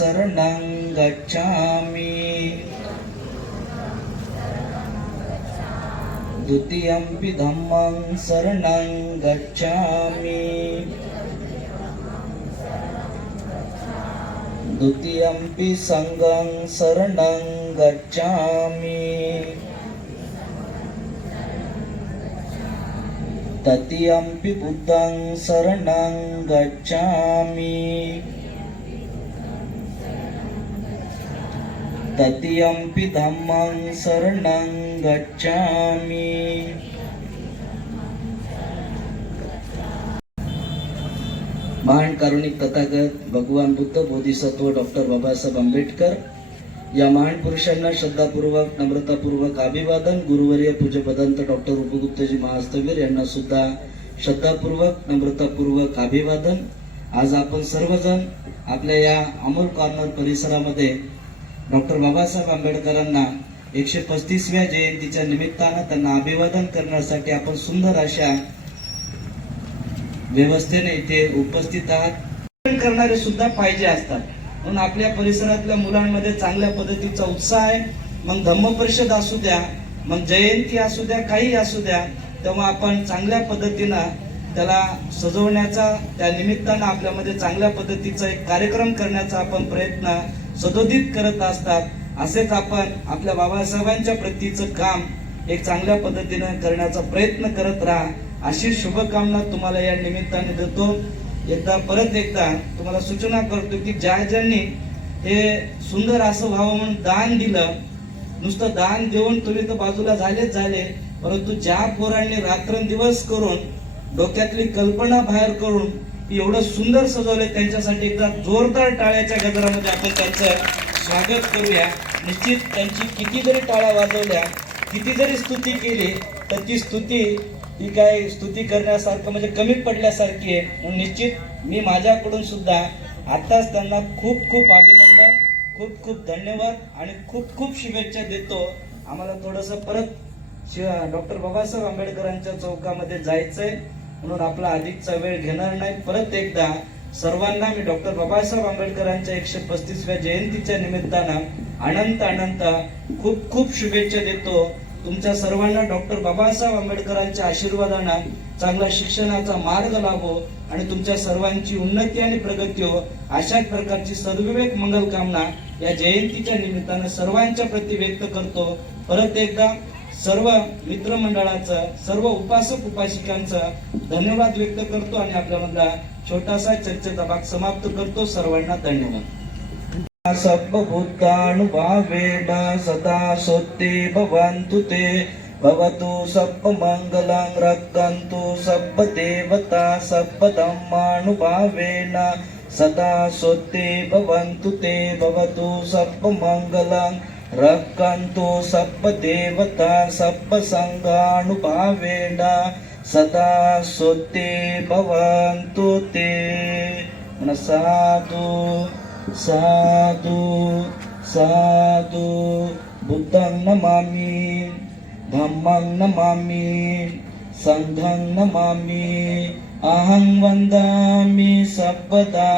शरणं गच्छामि द्वितीयंपि धम्मं शरणं गच्छामि द्वितीयंपि संघं शरणं गच्छामि तृतीयंपि बुद्धं शरणं गच्छामि तृतीयंपि धम्मं शरणं गच्छामि महान कारुणिक तथागत भगवान बुद्ध बोधिसत्व डॉक्टर बाबासाहेब आंबेडकर या महान पुरुषांना श्रद्धापूर्वक नम्रतापूर्वक अभिवादन। गुरुवर्य पूज्य पदंत डॉक्टर उपगुप्तजी महास्तवीर यांना सुद्धा श्रद्धापूर्वक नम्रतापूर्वक अभिवादन। आज आपण सर्वजण आपल्या या अमोल कॉर्नर परिसरामध्ये डॉक्टर बाबासाहेब आंबेडकरांना 135व्या जयंतीच्या निमित्तानं त्यांना अभिवादन करण्यासाठी आपण सुंदर अशा व्यवस्थेने इथे उपस्थित आहात। करणारे सुद्धा पाहिजे असतात म्हणून आपल्या परिसरातल्या मुलांमध्ये चांगल्या पद्धतीचा उत्साह आहे। मग धम्म परिषद असू द्या, मग जयंती असू द्या, काही असू द्या, तेव्हा आपण चांगल्या पद्धतीनं त्याला सजवण्याचा, त्या निमित्तानं आपल्यामध्ये चांगल्या पद्धतीचा एक कार्यक्रम करण्याचा आपण प्रयत्न सदोदित करत असतात। असेच आपण आपल्या बाबासाहेबांच्या प्रतीचं काम एक चांगल्या पद्धतीनं करण्याचा प्रयत्न करत राहा, अशी शुभकामना तुम्हाला या निमित्ताने देतो। परत एकदा तुम्हाला सूचना करतो की ज्या ज्यांनी हे सुंदर असं व्हावं म्हणून दान दिलं, नुसतं दान देऊन तुम्ही तर बाजूला झालेच झाले, परंतु ज्या पोरांनी रात्रंदिवस करून डोक्यातली कल्पना बाहेर करून एवढं सुंदर सजवले, त्यांच्यासाठी एकदा जोरदार टाळ्याच्या गजरामध्ये आपण त्यांचं स्वागत करूया। निश्चित त्यांची किती जरी टाळ्या वाजवल्या, किती जरी स्तुती केली, तर ती स्तुती ही काय स्तुती करण्यासारखं म्हणजे कमी पडल्यासारखी आहे। म्हणून निश्चित मी माझ्याकडून सुद्धा आताच त्यांना खूप खूप अभिनंदन, खूप खूप धन्यवाद आणि खूप खूप शुभेच्छा देतो। आम्हाला थोडंसं परत डॉक्टर बाबासाहेब आंबेडकरांच्या चौकामध्ये जायचंय, म्हणून आपला अधिकचा वेळ घेणार नाही। परत एकदा सर्वांना मी डॉक्टर बाबासाहेब आंबेडकरांच्या 135व्या जयंतीच्या निमित्तानं अनंत अनंत खूप खूप शुभेच्छा देतो। तुमच्या सर्वांना डॉक्टर बाबासाहेब आंबेडकरांच्या आशीर्वादानं चांगला शिक्षणाचा मार्ग लाभो आणि तुमच्या सर्वांची उन्नती आणि प्रगती हो, अशाच प्रकारची सद्विवेक मंगल कामना या जयंतीच्या निमित्तानं सर्वांच्या प्रती व्यक्त करतो। परत एकदा सर्व मित्रमंडळाचं, सर्व उपासक उपासिकांचं धन्यवाद व्यक्त करतो आणि आपल्यामधला छोटासा चर्चेचा भाग समाप्त करतो। सर्वांना धन्यवाद। सर्वभूतानुभावेन सदा सोत्ते भवन्तु ते भवतु सर्वमङ्गलं रक्षन्तु सर्वदेवता सर्वधर्मानुभावेन सदा सोत्ते भवन्तु ते भवतु सर्वमङ्गलं रक्षन्तु सर्वदेवता सर्वसङ्घानुभावेन सदा सोत्ते भवन्तु ते। साधु साधु साधु बुद्धं नमामि, धम्मं नमामि, संघं नमामि, अहं वन्दामि सर्वदा।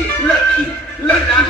लकी लकी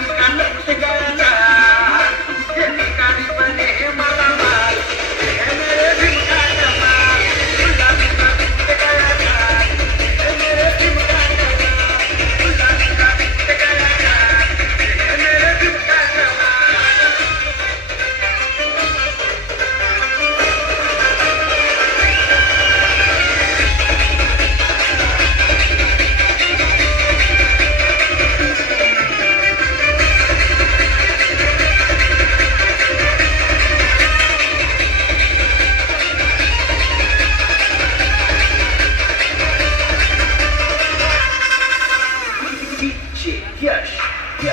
यश,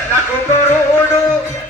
लाखो करोडो